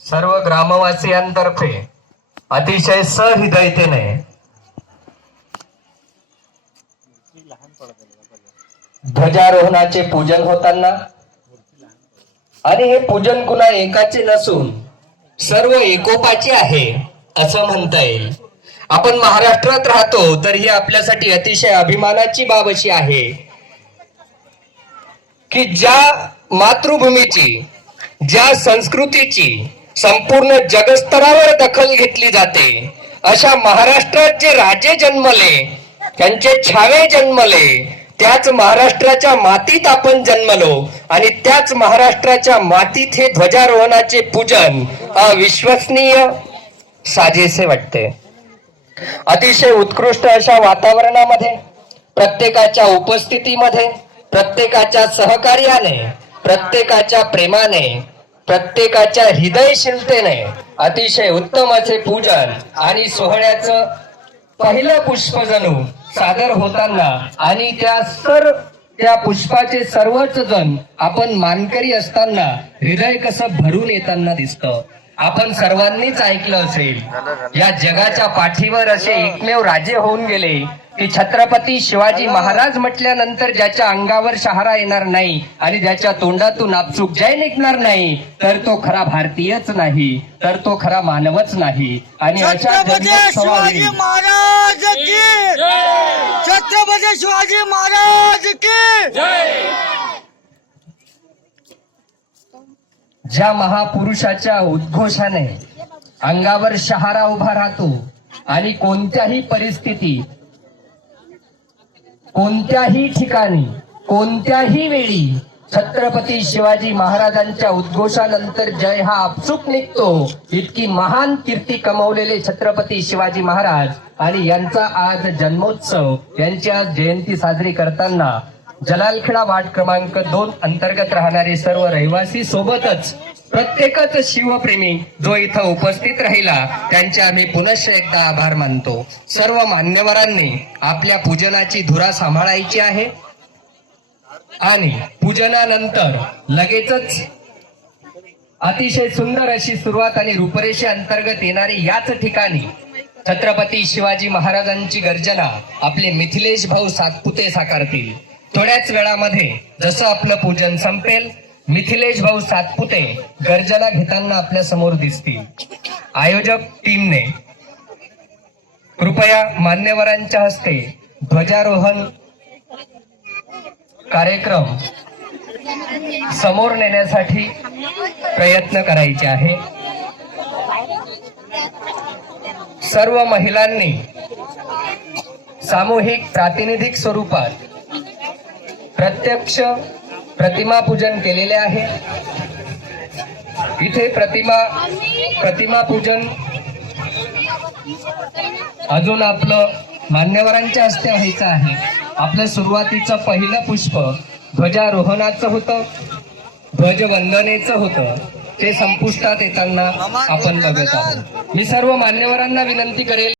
सर्व ग्रामवासियांतर्फे अतिशय सहृदयतेने ध्वजारोहणाचे पूजन होताना, आणि हे पूजन कुणा एकाचे नसून सर्व एकोपाचे आहे असं म्हणता येईल. आपण महाराष्ट्रात राहतो तर ही आपल्यासाठी अतिशय अभिमानाची बाब अशी आहे की ज्या मातृभूमीची, ज्या संस्कृतीची संपूर्ण जगस्तरावर दखल घेतली जाते, अशा महाराष्ट्रात जे राजे जन्मले, त्यांचे छावे जन्मले, त्याच महाराष्ट्राच्या मातीत आपण जन्मलो आणि त्याच महाराष्ट्राच्या मातीत हे ध्वजारोहणाचे पूजन अविश्वसनीय साजेसे वाटते. अतिशय उत्कृष्ट अशा वातावरणामध्ये, प्रत्येकाच्या उपस्थितीमध्ये, प्रत्येकाच्या सहकार्याने, प्रत्येकाच्या प्रेमाने, प्रत्येकाच्या हृदयशीलतेने अतिशय उत्तम असे पूजन आणि सोहळ्याचं पहिलं पुष्प जणू सादर होताना, आणि त्या पुष्पाचे सर्वच जण आपण मानकरी असताना हृदय कसं भरून येताना दिसतं. आपण सर्वांनीच ऐकलं असेल, या जगाच्या पाठीवर असे एकमेव राजे होऊन गेले की छत्रपती शिवाजी महाराज म्हटल्यानंतर ज्याच्या अंगावर शहारा येणार नाही आणि ज्याच्या तोंडातून आपसूक जय निघणार नाही, तर तो खरा भारतीयच नाही, तर तो खरा मानवच नाही. आणि अशा शिवाजी महाराज की जय, छत्रपती शिवाजी महाराज की जय. ज्या महापुरुषाच्या उद्घोषाने अंगावर शहारा उभा राहतो आणि कोणत्याही परिस्थिती, कोणत्याही ठिकाणी, कोणत्याही वेळी छत्रपती शिवाजी महाराजांच्या उद्घोषानंतर जय हा आपसूक निघतो. इतकी महान कीर्ती कमावलेले छत्रपती शिवाजी महाराज आणि यांचा आज जन्मोत्सव, यांची आज जयंती साजरी करताना जलालखेडा वार्ड क्रमांक 2 अंतर्गत राहणारे सर्व रहिवासी सोबतच प्रत्येकच शिवप्रेमी जो इथं उपस्थित राहिला त्यांचे आम्ही पुनश्च एकदा आभार मानतो. सर्व मान्यवरांनी आपल्या पूजनाची धुरा सांभाळायची आहे आणि पूजनानंतर लगेचच अतिशय सुंदर अशी सुरुवात आणि रूपरेषे अंतर्गत येणारी याच ठिकाणी छत्रपती शिवाजी महाराजांची गर्जना आपले मिथिलेश भाऊ सातपुते साकारतील. थोड्याच वेळामध्ये जसं आपलं पूजन संपेल, मिथिलेश भाऊ सातपुते गर्जना घेताना आपल्या समोर दिसतील. आयोजक टीमने कृपया मान्यवरांच्या हस्ते ध्वजारोहण कार्यक्रम समोर नेण्यासाठी प्रयत्न करायचे आहे. सर्व महिलांनी सामूहिक प्रातिनिधिक स्वरूपात प्रत्यक्ष प्रतिमा पूजन केलेले आहे. इथे प्रतिमा पूजन अजून आपलं मान्यवरांच्या हस्ते व्हायचं आहे. आपलं सुरुवातीचं पहिलं पुष्प ध्वजारोहणाचं होतं, ध्वजवंदनेचं होतं, ते संपुष्टात येताना आपण बघत आहोत. मी सर्व मान्यवरांना विनंती करेल